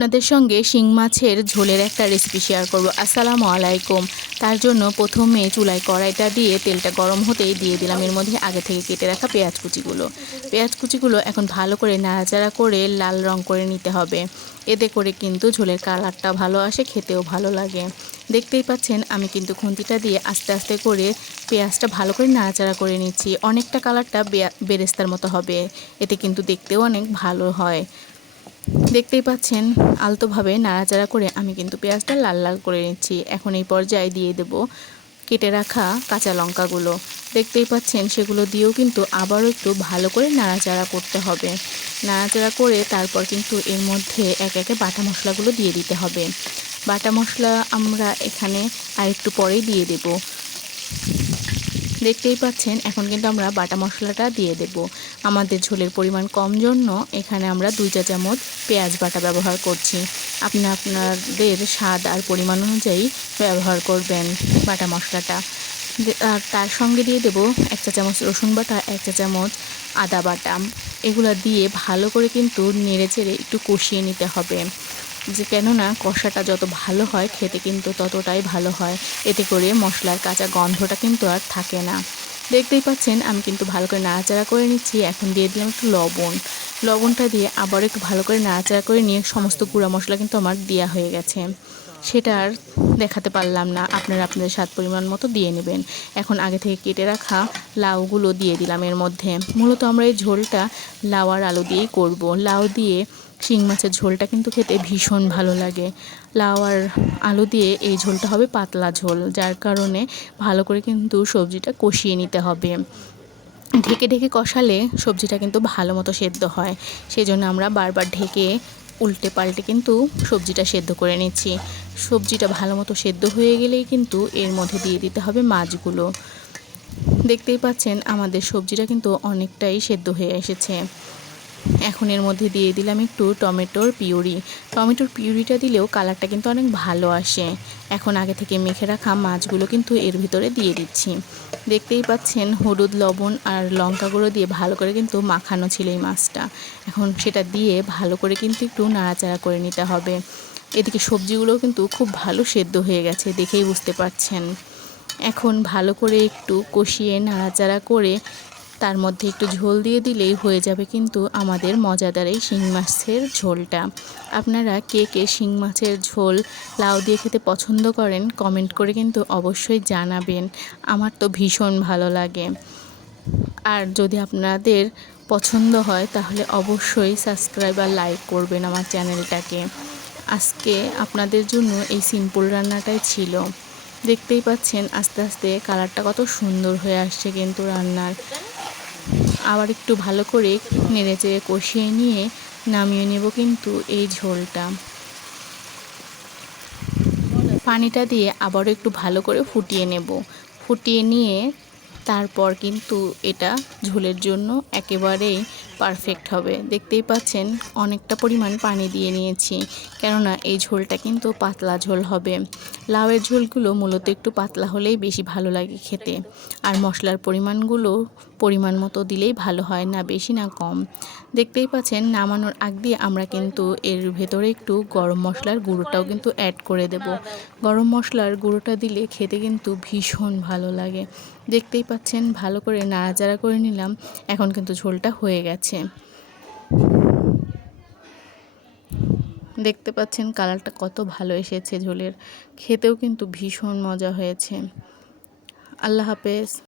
আপনাদের সঙ্গে শিং মাছের ঝোলের একটা রেসিপি শেয়ার করব। আসসালামু আলাইকুম। তার জন্য প্রথমে চুলায় কড়াইটা দিয়ে তেলটা গরম হতেই দিয়ে দিলাম। এর মধ্যে আগে থেকে কেটে রাখা পেঁয়াজ কুচিগুলো। পেঁয়াজ কুচিগুলো এখন ভালো করে নাড়াচাড়া করে লাল রং করে নিতে হবে। এতে করে কিন্তু ঝোলের কালারটা ভালো আসে, খেতেও ভালো লাগে। দেখতেই পাচ্ছেন, আমি কিন্তু খুন্তিটা দিয়ে আস্তে আস্তে করে পেঁয়াজটা ভালো করে নাড়াচাড়া করে নিচ্ছি। অনেকটা কালারটা বেরেস্তার মতো হবে। এতে কিন্তু দেখতেও অনেক ভালো হয়। দেখতেই পাচ্ছেন, আলতোভাবে নাড়াচাড়া করে আমি কিন্তু পেঁয়াজটা লাল লাল করে নিচ্ছি। এখন এই পর্যায়ে দিয়ে দেব কেটে রাখা কাঁচা লঙ্কাগুলো। দেখতেই পাচ্ছেন, সেগুলো দিয়েও কিন্তু আবারও একটু ভালো করে নাড়াচাড়া করতে হবে। নাড়াচাড়া করে তারপর কিন্তু এর মধ্যে এক একে বাটা মশলাগুলো দিয়ে দিতে হবে। বাটা মশলা আমরা এখানে আর একটু পরেই দিয়ে দেব। দেখতেই পাচ্ছেন, এখন কিন্তু আমরা বাটা মশলাটা দিয়ে দেব। আমাদের ঝোলের পরিমাণ কম জন্য এখানে আমরা দুই চা চামচ পেঁয়াজ বাটা ব্যবহার করছি। আপনি, আপনাদের স্বাদ আর পরিমাণ অনুযায়ী ব্যবহার করবেন বাটা মশলাটা। আর তার সঙ্গে দিয়ে দেব এক চা চামচ রসুন বাটা, এক চা চামচ আদা বাটা। এগুলো দিয়ে ভালো করে কিন্তু নেড়ে চেড়ে একটু কষিয়ে নিতে হবে। যে কেননা কষাটা যত ভালো হয়, খেতে কিন্তু ততটাই ভালো হয়। এতে করে মশলার কাঁচা গন্ধটা কিন্তু আর থাকে না। দেখতেই পাচ্ছেন, আমি কিন্তু ভালো করে নাড়াচাড়া করে নিচ্ছি। এখন দিয়ে দিলাম একটু লবণ। লবণটা দিয়ে আবার একটু ভালো করে নাড়াচাড়া করে নিয়ে সমস্ত গুঁড়া মশলা কিন্তু আমার দেওয়া হয়ে গেছে। সেটা আর দেখাতে পারলাম না। আপনারা আপনাদের স্বাদ পরিমাণ মতো দিয়ে নেবেন। এখন আগে থেকে কেটে রাখা লাউগুলো দিয়ে দিলাম এর মধ্যে। মূলত আমরা এই ঝোলটা লাউ আর আলু দিয়েই করব। লাউ দিয়ে শিং মাছের ঝোলটা কিন্তু খেতে ভীষণ ভালো লাগে। লাউ আর আলু দিয়ে এই ঝোলটা হবে পাতলা ঝোল, যার কারণে ভালো করে কিন্তু সবজিটা কষিয়ে নিতে হবে। ঢেকে ঢেকে কষালে সবজিটা কিন্তু ভালো মতো সেদ্ধ হয় সেই জন্য আমরা বারবার ঢেকে উল্টে পাল্টে কিন্তু সবজিটা সেদ্ধ করে নিচ্ছি। সবজিটা ভালো মতো সেদ্ধ হয়ে গেলেই কিন্তু এর মধ্যে দিয়ে দিতে হবে মাছগুলো। দেখতেই পাচ্ছেন, আমাদের সবজিটা কিন্তু অনেকটাই সেদ্ধ হয়ে এসেছে। এখন এর মধ্যে দিয়ে দিলাম একটু টমেটোর পিউরি। টমেটোর পিউরিটা দিলেও কালারটা কিন্তু অনেক ভালো আসে। এখন আগে থেকে মেখে রাখা মাছগুলো কিন্তু এর ভিতরে দিয়ে দিচ্ছি। দেখতেই পাচ্ছেন হলুদ, লবণ আর লঙ্কা গুঁড়ো দিয়ে ভালো করে কিন্তু মাখানো ছিল এই মাছটা। এখন সেটা দিয়ে ভালো করে কিন্তু একটু নাড়াচাড়া করে নিতে হবে। এদিকে সবজিগুলোও কিন্তু খুব ভালো সেদ্ধ হয়ে গেছে দেখেই বুঝতে পারছেন। এখন ভালো করে একটু কষিয়ে নাড়াচাড়া করে তার মধ্যে একটু ঝোল দিয়ে দিলেই হয়ে যাবে কিন্তু আমাদের মজাদার এই শিং মাছের ঝোলটা। আপনারা কে কে শিং মাছের ঝোল লাউ দিয়ে খেতে পছন্দ করেন কমেন্ট করে কিন্তু অবশ্যই জানাবেন। আমার তো ভীষণ ভালো লাগে। আর যদি আপনাদের পছন্দ হয়, তাহলে অবশ্যই সাবস্ক্রাইব আর লাইক করবেন আমার চ্যানেলটাকে আজকে আপনাদের জন্য এই সিম্পল রান্নাটাই ছিল। দেখতেই পাচ্ছেন, আস্তে আস্তে কালারটা কত সুন্দর হয়ে আসছে কিন্তু রান্নার। আবার একটু ভালো করে নেড়ে চেড়ে কষিয়ে নিয়ে নামিয়ে নেব কিন্তু এই ঝোলটা। পানিটা দিয়ে আবার একটু ভালো করে ফুটিয়ে নেব। ফুটিয়ে নিয়ে তারপর কিন্তু এটা ঝোলের জন্য একেবারেই পারফেক্ট হবে। দেখতেই পাচ্ছেন, অনেকটা পরিমাণ পানি দিয়ে নিয়েছি, কেননা এই ঝোলটা কিন্তু পাতলা ঝোল হবে। লাউয়ের ঝোলগুলো মূলত একটু পাতলা হলেই বেশি ভালো লাগে খেতে, আর মশলার পরিমাণগুলো পরিমাণ মতো দিলেই ভালো হয় না বেশি না কম। দেখতেই পাচ্ছেন, নামানোর আগ দিয়ে আমরা কিন্তু এর ভেতরে একটু গরম মশলার গুঁড়োটাও কিন্তু অ্যাড করে দেব। গরম মশলার গুঁড়োটা দিলে খেতে কিন্তু ভীষণ ভালো লাগে। দেখতেই পাচ্ছেন ভালো করে নাড়াচাড়া করে নিলাম। এখন কিন্তু ঝোলটা হয়ে গেছে। দেখতে পাচ্ছেন কালারটা কত ভালো এসেছে ঝোলের। খেতেও কিন্তু ভীষণ মজা হয়েছে। আল্লাহ হাফেজ।